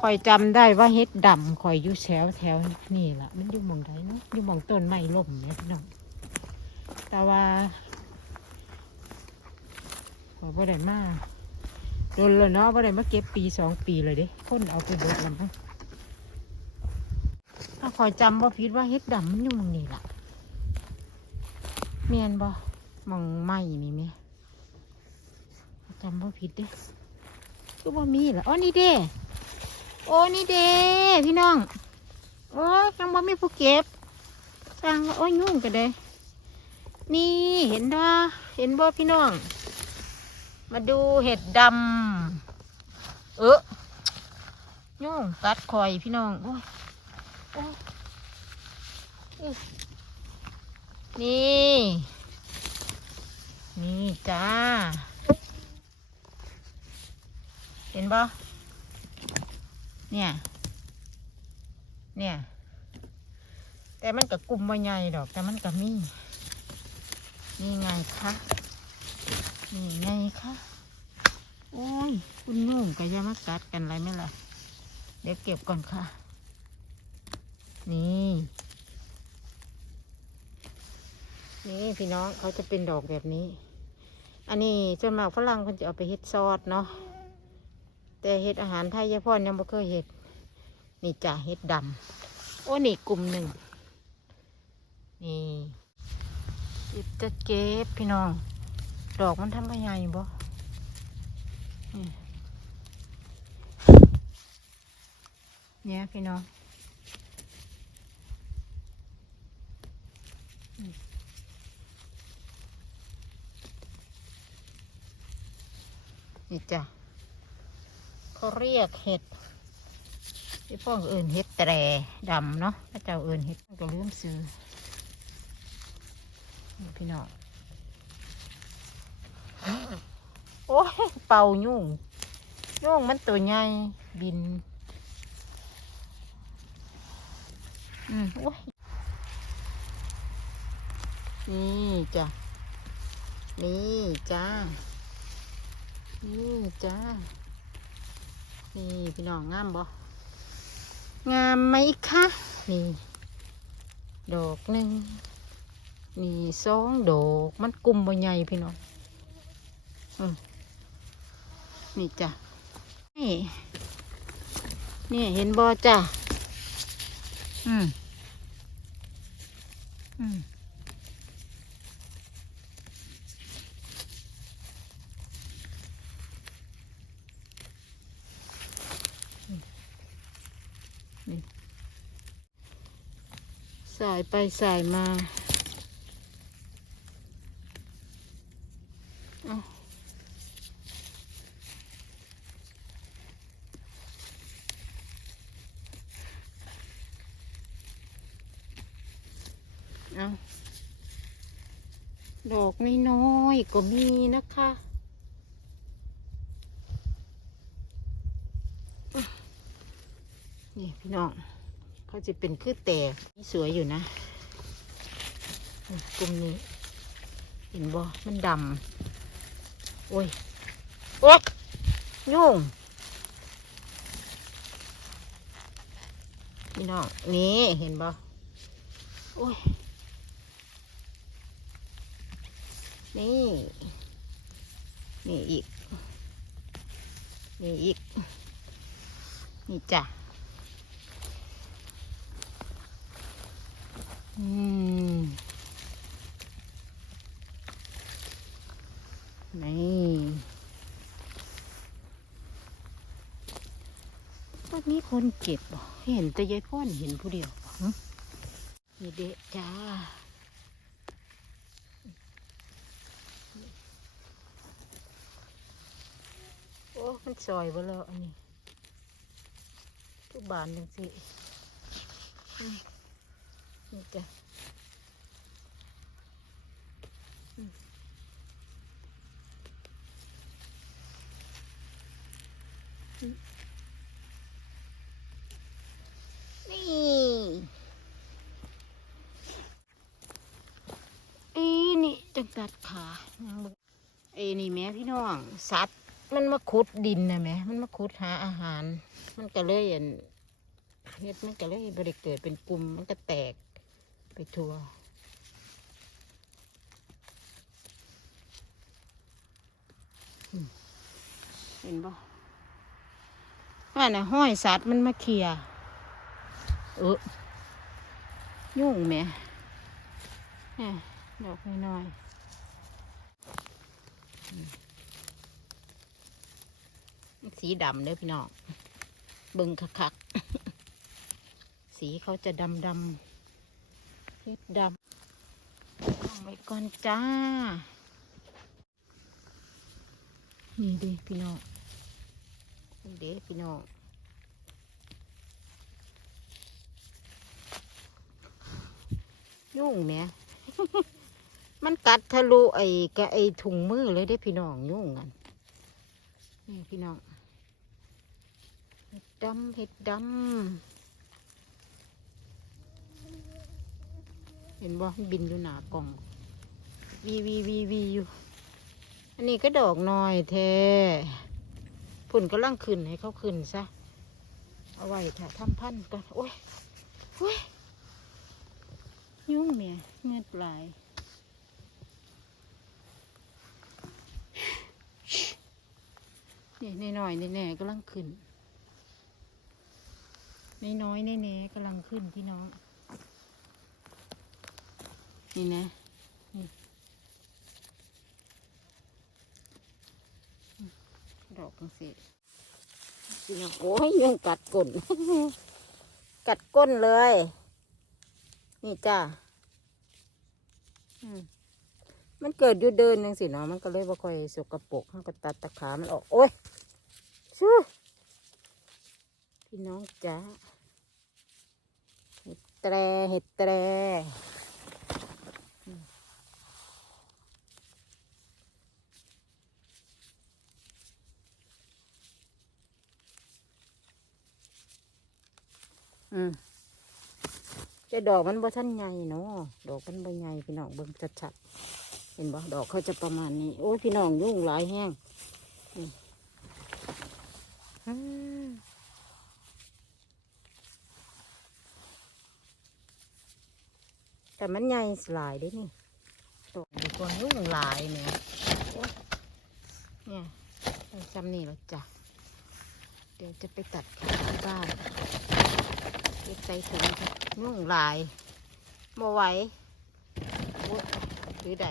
คอยจำได้ว่าเฮ็ดดำคอยอยู่แถวแถวนี่ล่ะ มันอยู่มองใดเนาะอยู่มองต้นไม้ล่มเนี่ยพี่น้องแต่ว่าขอยบ่ได้มาโดนเลยเนาะบ่ได้มาเก็บปีสองปีเลยเด้คนเอาไปบดแล้วมั้งถ้าคอยจำว่าผิดว่าเฮ็ดดำมันอยู่มองนี่ล่ะเมียนบ่มองไม้นี่แม่ จำว่าผิดเด้ก็บ่มีล่ะอ๋อนี่เด้โอ้นี่เด้พี่น้อง โอ้ยยังบ่มีผู้เก็บสร้างว่าโอ้ยยุ่งกันเด้นี่เห็นบ่เห็นบ่พี่น้อง มาดูเห็ดดำเออยุ่งกัดคอยพี่น้องโอ้ยโอ้ยนี่ นี่จ้า เห็นบ่เนี่ย เนี่ย แต่มันกับกลุ่มบ่ใหญ่ดอก แต่มันกับมีนี่ไงคะนี่ไงคะโอ้ย คุณนุ่มกับยามากัดกันอะไรไหมล่ะ เดี๋ยวเก็บก่อนค่ะ นี่ นี่พี่น้องเขาจะเป็นดอกแบบนี้ อันนี้ส่วนมากฝรั่งคนจะเอาไปเฮ็ดซอสเนาะ แต่เห็ดอาหารไทยยายพ่อยังไม่เคยเห็ด นี่จ้ะเห็ดดำโอ้นี่กลุ่มหนึ่งนี่เก็บจะเก็บพี่น้อง ดอกมันทำใบใหญ่บ่เนี่ยพี่น้องนี่จ้ะ เขาเรียกเห็ดที่พ่อเอื่นเห็ดแตรดำเนาะพระเจ้าเอื่นเห็ดก็ลืมซื้อนี่พี่น้องโอ้ยเป่ายุ่งยุ่งมันตัวใหญ่บิน อืมโอ้ยนี่จ้ะ นี่จ้า นี่จ้า นี่พี่น้องงามบ่งามไหมคะนี่ดอกหนึ่งนี่สองดอกมันกลุ่มบ่ใหญ่พี่น้องอืมนี่จ้ะนี่นี่เห็นบ่จ้ะอืมอืม สายไปสายมาเอาเอาดอกน้อยก็มีนะคะนี่พี่น้อง เขาจะเป็นคือแตกนี่สวยอยู่นะกลุ่มนี้เห็นบ่มันดำโอ้ยโอ๊ยยุ่งพี่น้องนี่เห็นบ่โอ้ยนี่ นี่อีก นี่อีก นี่จ้ะ อืมนี่วันนี้คนเก็บเห็นแต่ยายพ่อนเห็นผู้เดียวนี่เด็กจ้าโอ้ มันซอยบ่แล้วอันนี้ทุกบานจังสิ นี่จ้ะนี่เอ้นี่จังตัดขาเอ้นี่แม่พี่น้อง สัตว์มันมาขุดดินนะแหมมันมาขุดหาอาหาร มันก็เลยอันเฮ็ดมันก็เลยบริเกิดเป็นปุ่มมันก็แตก ไปทั่วอืมเห็นบ่ว่าน่ะห้อยสัตว์มันมาเคลียร์เออยุ่งแหมแหม่ดอกน้อยๆอืมมันสีดำเด้อพี่น้องเบิ่งคักๆ สีเขาจะดำดำ เฮ็ดดำเอาไว้ก่อนจ้า นี่เด้พี่น้องเด้พี่น้องยุ่งแหม่ยมันกัดทะลุไอ้กะไอ้ถุงมือเลยได้พี่น้องยุ่งกันนี่พี่น้องเห็ดดำเห็ดดำ เห็นบ่บินอยู่หนากล่องวีวีวีวีอยู่อันนี้ก็ดอกน้อยแท้ผุ่นก็ล่างขึ้นให้เขาขึ้นซะเอาไว้ถ้าทำพันก่อนโอ้ยโอ้ยยุ่งเมียเงือดปลายนี่น้อยๆแน่ๆกำลังขึ้นน้อยๆแน่ๆกำลังขึ้นพี่น้อง นี่นะนี่ดอกกังสิพี่น้องโอ้ยยุงกัดก้น กัดก้นเลย นี่จ้าอืมมันเกิดอยู่เดินนึงสิเนาะมันก็เลยบ่ค่อยสกปรกมันก็ตัดตะขามันออก โอ้ยชู้พี่น้องจ้าเห็ดแตรเห็ดแตร อืมแต่ดอกมันบ่ทันใหญ่เนาะดอกมันบ่ใหญ่พี่น้องเบิ่งชัดๆเห็นบ่ดอกเขาจะประมาณนี้ โอ้ยพี่น้องยุ่งหลายแห้งแต่มันใหญ่สลายด้นี่ดอกดีกว่ายุ่งหลายเนี่ยเนี่ยจำนี่แล้วจ้ะเดี๋ยวจะไปตัดขาที่บ้าน เก็บใส่ถุงนุ่งลายมาไหวโอ้ยหรือใด